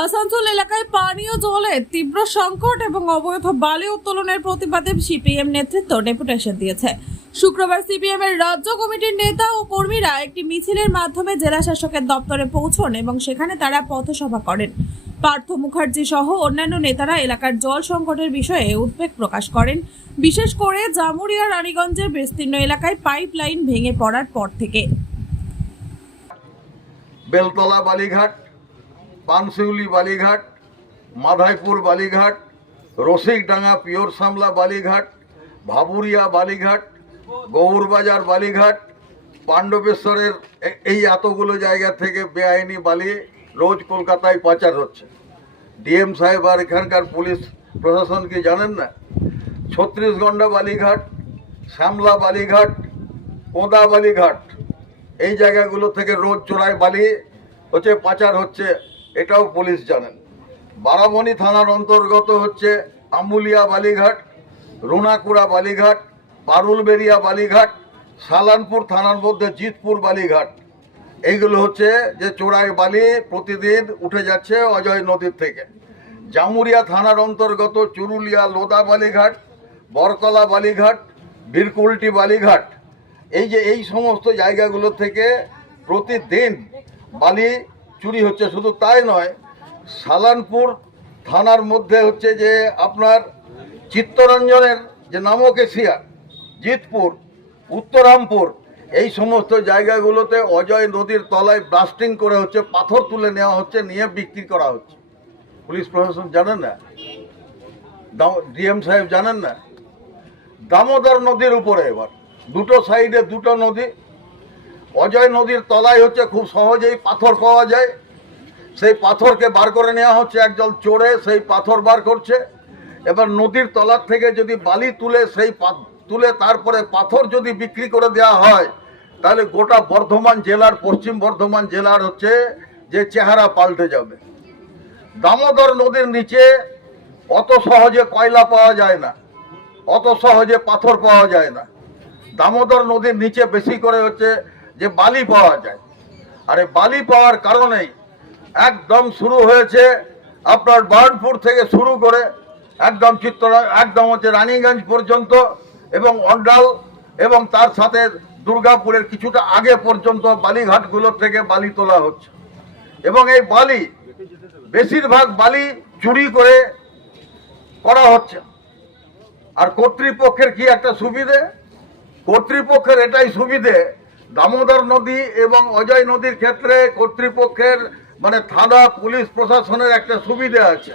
আসানসোল এলাকায় পানীয় জলের তীব্র সংকট এবং অবৈধ বালি উত্তোলনের প্রতিবাদে সিপিএম নেতৃত্ব ডেপুটেশন দিয়েছে। শুক্রবার সিপিএম এর রাজ্য কমিটির নেতা ও কর্মীরা একটি মিছিলের মাধ্যমে জেলা শাসকের দপ্তরে পৌঁছন এবং সেখানে তারা পথসভা করেন। পার্থ মুখার্জি সহ অন্যান্য নেতারা এলাকার জল সংকটের বিষয়ে উদ্বেগ প্রকাশ করেন। বিশেষ করে জামুরিয়া, রানীগঞ্জের বিস্তীর্ণ এলাকায় পাইপ লাইন ভেঙে পড়ার পর থেকে। বেলতলা, বালিঘাট পানশিউলি বালিঘাট, মাধাইপুর বালিঘাট, রসিকডাঙ্গা পিওর সামলা বালিঘাট, ভাবুরিয়া বালিঘাট, গৌরবাজার বালিঘাট, পাণ্ডবেশ্বরের এই এতগুলো জায়গা থেকে বেআইনি বালি রোজ কলকাতায় পাচার হচ্ছে। ডিএম সাহেব আর এখানকার পুলিশ প্রশাসন কি জানেন না? ছত্রিশগন্ডা বালিঘাট, শ্যামলা বালিঘাট, কোদা বালিঘাট, এই জায়গাগুলো থেকে রোজ চোরাই বালি হচ্ছে, পাচার হচ্ছে। এটাও পুলিশ জানেন। বারামণি থানার অন্তর্গত হচ্ছে আমুলিয়া বালিঘাট, রুনাকুড়া বালিঘাট পারুলবেরিয়া বালিঘাট, সালানপুর থানার মধ্যে জিতপুর বালিঘাট। এইগুলো হচ্ছে যে চোরাই বালি প্রতিদিন উঠে যাচ্ছে অজয় নদীর থেকে। জামুরিয়া থানার অন্তর্গত চুরুলিয়া লোদা বালিঘাট, বরকলা বালিঘাট, বীরকুলটি বালিঘাট। এই যে এই সমস্ত জায়গাগুলো থেকে প্রতিদিন বালি চুরি হচ্ছে, শুধু তাই নয়, সালানপুর থানার মধ্যে হচ্ছে যে আপনার চিত্তরঞ্জনের যে নামক এশিয়া জিতপুর, উত্তরামপুর, এই সমস্ত জায়গাগুলোতে অজয় নদীর তলায় ব্লাস্টিং করে হচ্ছে, পাথর তুলে নেওয়া হচ্ছে, নিয়ে বিক্রি করা হচ্ছে। পুলিশ প্রশাসন জানেন না? ডিএম সাহেব জানেন না? দামোদর নদীর উপরে এবার, দুটো সাইডে দুটো নদী অজয় নদীর তলায় হচ্ছে খুব সহজেই পাথর পাওয়া যায়। সেই পাথরকে বার করে নেওয়া হচ্ছে একজন চড়ে সেই পাথর বার করছে। এবার নদীর তলার থেকে যদি বালি তুলে সেই তুলে তারপরে পাথর যদি বিক্রি করে দেওয়া হয়, তাহলে গোটা বর্ধমান জেলার, পশ্চিম বর্ধমান জেলার হচ্ছে যে চেহারা পাল্টে যাবে। দামোদর নদীর নিচে অত সহজে কয়লা পাওয়া যায় না, অত সহজে পাথর পাওয়া যায় না। দামোদর নদীর নিচে বেশি করে হচ্ছে যে বালি পাওয়া যায়। আর এই বালি পাওয়ার কারণেই একদম শুরু হয়েছে আপনার বার্নপুর থেকে শুরু করে একদম চিত্র একদম হচ্ছে রানীগঞ্জ পর্যন্ত এবং অন্ডাল এবং তার সাথে দুর্গাপুরের কিছুটা আগে পর্যন্ত বালিঘাটগুলো থেকে বালি তোলা হচ্ছে। এবং এই বালি, বেশিরভাগ বালি চুরি করে করা হচ্ছে। আর কর্তৃপক্ষের কি একটা সুবিধে? কর্তৃপক্ষের এটাই সুবিধে দামোদর নদী এবং অজয় নদীর ক্ষেত্রে কর্তৃপক্ষের মানে থানা পুলিশ প্রশাসনের একটা সুবিধা আছে।